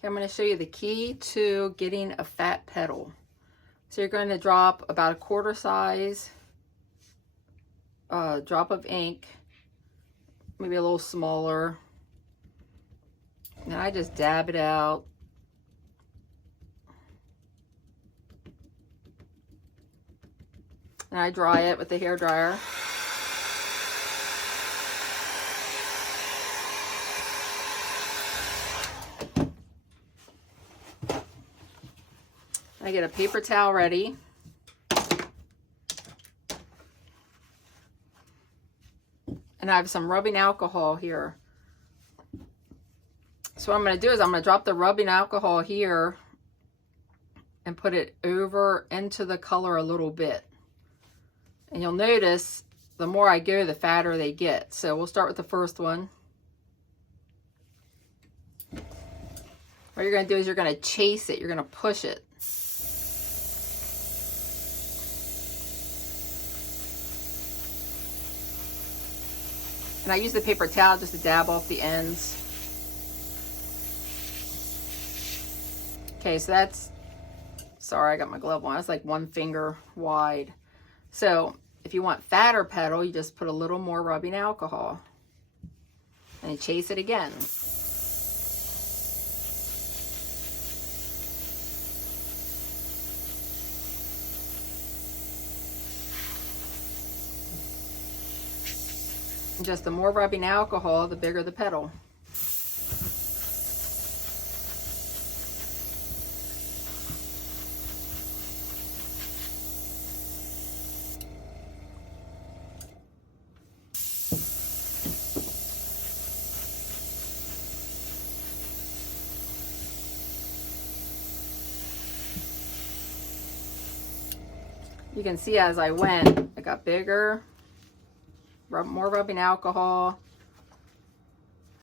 Okay, I'm going to show you the key to getting a fat petal. So you're going to drop about a quarter size drop of ink, maybe a little smaller. And I just dab it out. And I dry it with the hair dryer. I get a paper towel ready. And I have some rubbing alcohol here. So what I'm going to do is I'm going to drop the rubbing alcohol here and put it over into the color a little bit. And you'll notice the more I go, the fatter they get. So we'll start with the first one. What you're going to do is you're going to chase it. You're going to push it. And I use the paper towel just to dab off the ends. Okay, so that's, sorry, I got my glove on. That's like 1 finger wide. So if you want fatter petal, you just put a little more rubbing alcohol and you chase it again. Just the more rubbing alcohol, the bigger the petal. You can see as I went, it got bigger, more rubbing alcohol.